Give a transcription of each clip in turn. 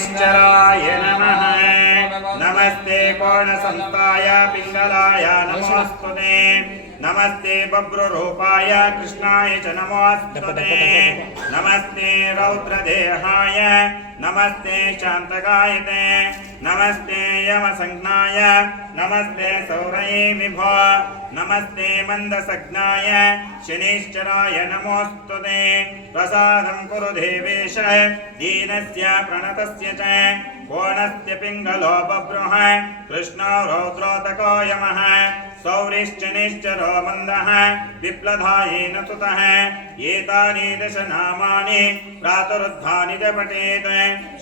शनेश्चराय नमः। नमस्ते पूर्णसंस्थाय पिंगलाय नमोस्तुते। नमस्ते बभ्रुरूपाय कृष्णाय च नमोस्तुते। नमस्ते रौद्रदेहाय नमस्ते शान्तकायते। नमस्ते यमसंज्ञाय नमस्ते सौरये विभो। नमस्ते मंदसज्ञाय शनिश्चराय नमोस्तुते। प्रसादं कुरु देवेश दीनस्य प्रणतस्य च। कोणस्य पिंगलो बभ्रुः कृष्णो रौद्रोदको यमः। सौरिश्चनिश्चरो मन्दः विप्लधायेन सुतः। एतानि दश नामानि प्रातरुद्धानि च पठेत्।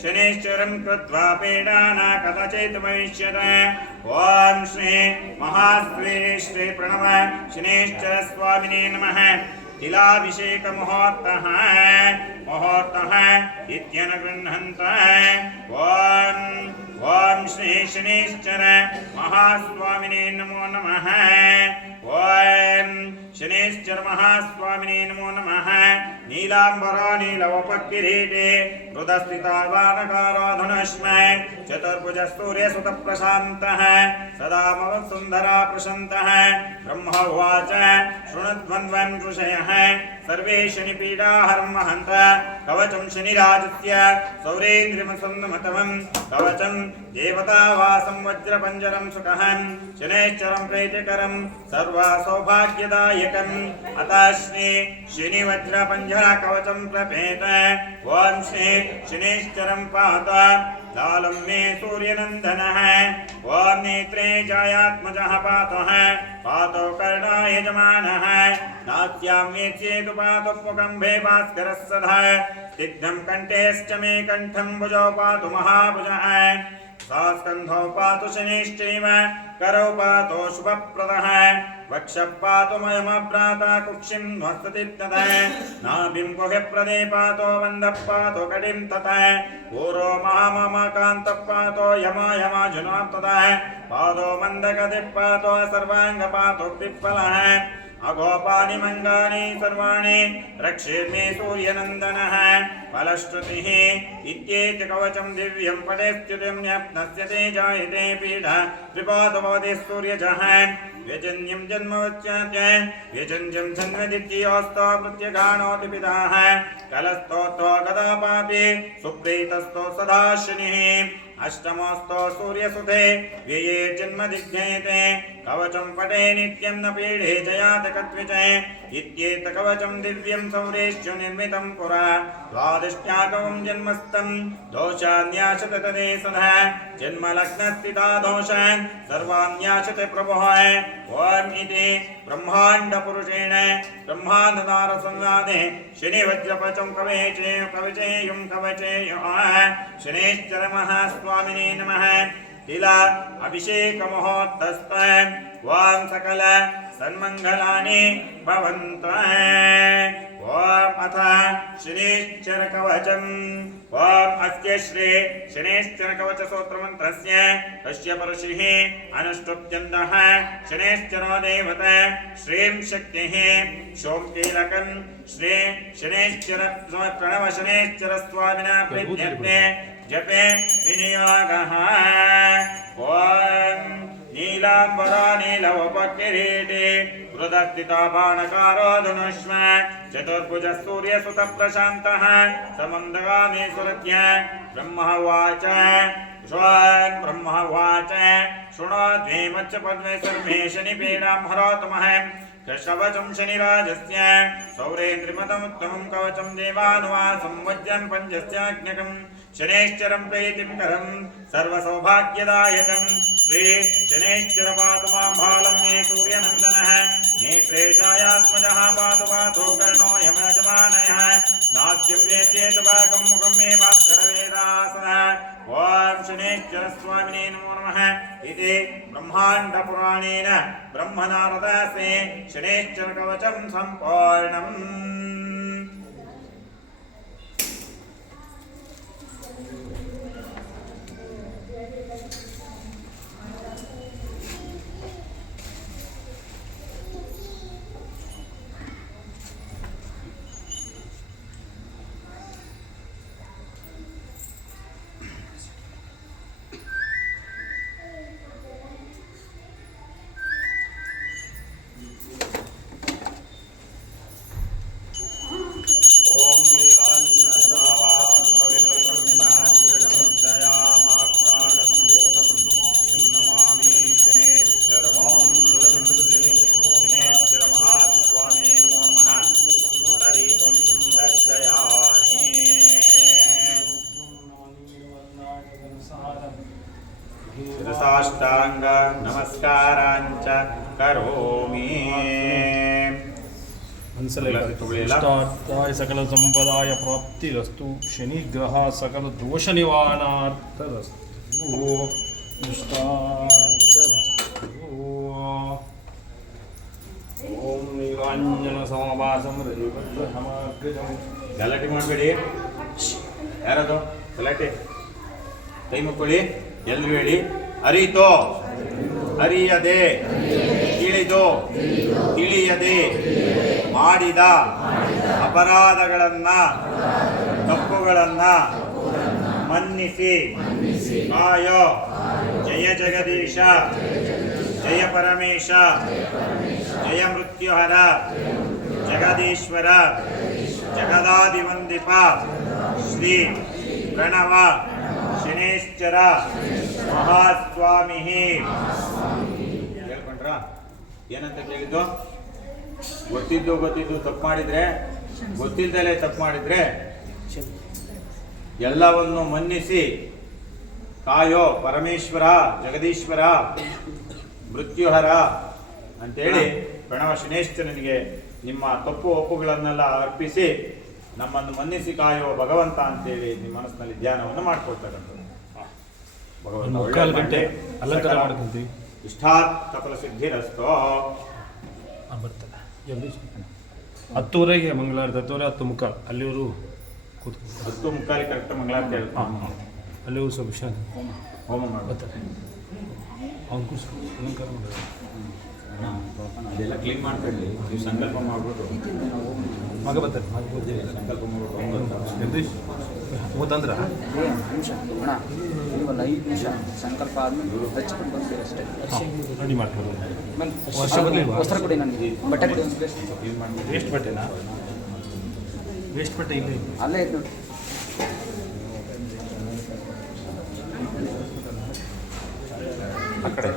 शनिश्चरं कृत्वा पीडाना कदाचित् भविष्यत्। ओम श्री महाश्री श्री प्रणव शनिश्चर स्वामिने नमः। तिलाभिषेक मुहूर्तः इत्यन गृह्णन्तः। ओम श्री शनिश्चर महास्वामिने नमो नमः। ओम शनिश्चर महास्वामिने नमो नमः। नीलांबरो नीलवपकिरीटे हृदस्थितावानकारो धनुष्मय। चतुर्भुज सूर्यसुत प्रशान्तः सदा मवत्सुन्दरा प्रशान्तः। ब्रह्म उवाच शृणुध्वन्वन् ऋषयः सर्वे शनिपीडाहरं महन्त। कवचं शनिराजस्य सौरेन्द्रियमसन्नमतमं। कवचं देवतावासं वज्रपञ्जरं सुखं। शनैश्चरं प्रीतिकरं सर्वसौभाग्यदायकम्। अतः श्री शनिवज्रपञ्जर कवचं प्रपेत। ओम श्री शनिश्चरं पात लालं मे सूर्यनन्दनः। ओम नेत्रे जायात्मजः पातः पातो कर्णाय यजमानः। नास्यां वेत्स्येतु पातु मुखम्भे भास्करः सदा। स्निग्धं कण्ठेश्च मे कण्ठं भुजौ पातु महाभुजः। सास्कन्धौ पातु शनिश्चैव करौ पातु शुभप्रदः। वक्षः पातु मयमभ्राता कुक्षिं ध्वस्ततित्ततः। नाभिं गुह्यप्रदे पातो वन्दः पातु कटिं ततः। पूरो महाममकान्तः पातो यमाजुनात्ततः। पादो मन्दगतिः पातो सर्वाङ्ग पातु पिप्पलः। अगोपानि मङ्गानि सर्वाणि रक्षेर्मे सूर्यनन्दनः। फलश्रुतिः इत्येत कवचं दिव्यं पठेत्युतिं न्यप्नस्य ते जायते पीडा त्रिपादो भवति सूर्यजः। व्यजन्यं जन्मवच्चाद्य व्यजन्यं जन्मदित्योस्तो प्रत्यगाणोति पिताः। कलस्तोत्तो गदापापि सुप्रीतस्तो सदा शनिः। अष्टमोस्तो सूर्यसुते व्यये जन्मदिग्ध्येते। कवचं पठे नित्यं न पीडे जयातकत्विजय। इत्येत कवचं दिव्यं सौरेश्च निर्मितं पुरा। द्वादश्याकवं जन्मस्थं दोषान्याशत तदे सदा। जन्मलग्नस्थिता दोषान् सर्वान्याशते प्रभुः। ओम इति ब्रह्माण्डपुरुषेण ब्रह्माण्डतारसंवादे शनिवज्रपचं कवचेयुं कवचेयुः। शनैश्चर महास्वामिने नमः। तिला अभिषेक मुहूर्तस्तः। ओम सकल सन्मङ्गलानि भवन्तु। ओम अथ शनिश्चर कवचम्। ओम अस्य श्री शनिश्चर कवच सूत्र मंत्रस्य तस्य परशिः अनुष्टुप्यन्तः। शनिश्चरो देवता श्रीं शक्तिः सोमकीलकं श्री शनिश्चर प्रणव शनिश्चर स्वामिना प्रीत्यर्थे जपे विनियोगः। ओम नीलांबरो नीलवपकिरीटे हृदस्थिता बाणकारो धनुष्म। चतुर्भुज सूर्यसुत प्रशान्तः समन्दगामि सुरत्य। ब्रह्म उवाच शृणोद्वेमच्च पद्मे सर्वे शनिपीडां हरोतमः। कवचं शनिराजस्य सौरेन्द्रिमतमुत्तमं कवचं देवानुवासं वज्रं पञ्चस्याज्ञकम्। शनैश्चरं प्रीतिकरं सर्वसौभाग्यदायकं। श्री शनैश्चर पातु मां भालं मे सूर्यनन्दनः। नेत्रे छायात्मजः पातु पातो कर्णो यमयजमानः। नास्यं वेत्स्येतु वाकं मुखं मे भास्करवेदासनः। ओम शनैश्चर स्वामिने नमो नमः। इति ब्रह्माण्डपुराणेन ब्रह्मनारदासे शनैश्चर कवचं सम्पूर्णम्। ಶಿರಸಾಷ್ಟಾಂಗ ನಮಸ್ಕಾರಾಂಚ ಕರೋಮಿ. ಇಷ್ಟಾರ್ಥಾಯ ಸಕಲ ಸಂಪದಾಯ ಪ್ರಾಪ್ತಿರಸ್ತು. ಶನಿಗ್ರಹ ಸಕಲ ದೋಷ ನಿವಾರಣಾರ್ಥರಸ್ತು. ಇಷ್ಟಾರ್ಥರಸ್ತು. ಓಂ ನೀಲಾಂಜನ ಸಮಭಾಸಂ ರವಿಭದ್ರಹಮಾಗ್ರಜಂ. ಗಲಾಟೆ ಮಾಡಬೇಡಿ. ಯಾರದು ಗಲಾಟೆ? ಕೈ ಮುಕ್ಕೊಳ್ಳಿ. ಎಲ್ರು ಹೇಳಿ. ಅರಿತೋ ಅರಿಯದೆ ತಿಳಿದು ತಿಳಿಯದೆ ಮಾಡಿದ ಅಪರಾಧಗಳನ್ನ ತಪ್ಪುಗಳನ್ನ ಮನ್ನಿಸಿ ಕಾಯೋ ಜಯ ಜಗದೀಶ ಜಯ ಪರಮೇಶ ಜಯ ಮೃತ್ಯುಹರ ಜಗದೀಶ್ವರ ಜಗದಾದಿವಂದಿಪ ಶ್ರೀ ಪ್ರಣವ ಶನೇಶ್ಚರ ಮಹಾಸ್ವಾಮಿ. ಹೇಳ್ಕೊಂಡ್ರ? ಏನಂತ ಕೇಳಿದ್ದು? ಗೊತ್ತಿದ್ದು ತಪ್ಪು ಮಾಡಿದ್ರೆ, ಗೊತ್ತಿದ್ದಲೇ ತಪ್ಪು ಮಾಡಿದ್ರೆ ಎಲ್ಲವನ್ನು ಮನ್ನಿಸಿ ಕಾಯೋ ಪರಮೇಶ್ವರ ಜಗದೀಶ್ವರ ಮೃತ್ಯುಹರ ಅಂತೇಳಿ ಪ್ರಣವ ಶನೇಶ್ವರನಿಗೆ ನಿಮ್ಮ ತಪ್ಪು ಒಪ್ಪುಗಳನ್ನೆಲ್ಲ ಅರ್ಪಿಸಿ ನಮ್ಮನ್ನು ಮನ್ನಿಸಿ ಕಾಯೋ ಭಗವಂತ ಅಂತೇಳಿ ನಿಮ್ಮ ಮನಸ್ಸಿನಲ್ಲಿ ಧ್ಯಾನವನ್ನು ಮಾಡ್ಕೊಳ್ತಕ್ಕಂಥದ್ದು. ಭಗವಂತ ಅಲಂಕಾರ ಮಾಡ್ಕೊಂತೀವಿ. ಇಷ್ಟಾತ್ ಕಪಲ ಸಿದ್ಧಿರಸ್ತೋ. ಬರ್ತದೆ 10:30ಗೆ ಮಂಗಳಾರತಿ. 10:30 10:45 ಅಲ್ಲಿವರು ಕೂತ್ಕೊಂಡು 10:45 ಕರೆಕ್ಟ್ ಮಂಗಳಾರತಿ ಹೇಳ್ತಾ ಅಲ್ಲಿವರು ಸ್ವಲ್ಪ ವಿಶ್ರಾಂತಿ ಹೋಮ ಮಾಡ್ತಾರೆ. ಅವ್ನು ಕೂರ್ಸು ಅಲಂಕಾರ ಮಾಡೋದು. ಅದೆಲ್ಲ ಕ್ಲೀನ್ ಮಾಡ್ಕೊಳ್ಳಿ. ನೀವು ಸಂಕಲ್ಪ ಮಾಡ್ಬಿಟ್ಟು ಮಗ ಬರ್ತಾರೆ. ಸಂಕಲ್ಪ ಮಾಡ್ಬಿಟ್ಟು ಜಗದೀಶ್ ಹೋದಂದ್ರ ನಿಮಿಷ ಅಣ್ಣ ಒಂದು 5 ನಿಮಿಷ ಸಂಕಲ್ಪ ಆದ್ಮೇಲೆ ಹಚ್ಕೊಂಡು ಬಂದ್ಬಿಡಿ ಅಷ್ಟೇ. ರೆಡಿ ಮಾಡ್ಕೊಂಡು ವರ್ಷ ಬನ್ನಿ ಬದಲಿಲ್ವಾ? ವಸ್ತ್ರ ಕೊಡಿ ನನಗೆ, ಬಟ್ಟೆ ಕೊಡಿ ಒಂದು ಪ್ಲೇಸ್. ಕ್ಲೀನ್ ಮಾಡ್ಬಿಟ್ಟು ವೇಸ್ಟ್ ಬಟ್ಟೆನಾ? ವೇಸ್ಟ್ ಬಟ್ಟೆ ಇಲ್ಲ ಅಲ್ಲೇ ಇತ್ತು ನೋಡಿ. ಆ ಕಡೆ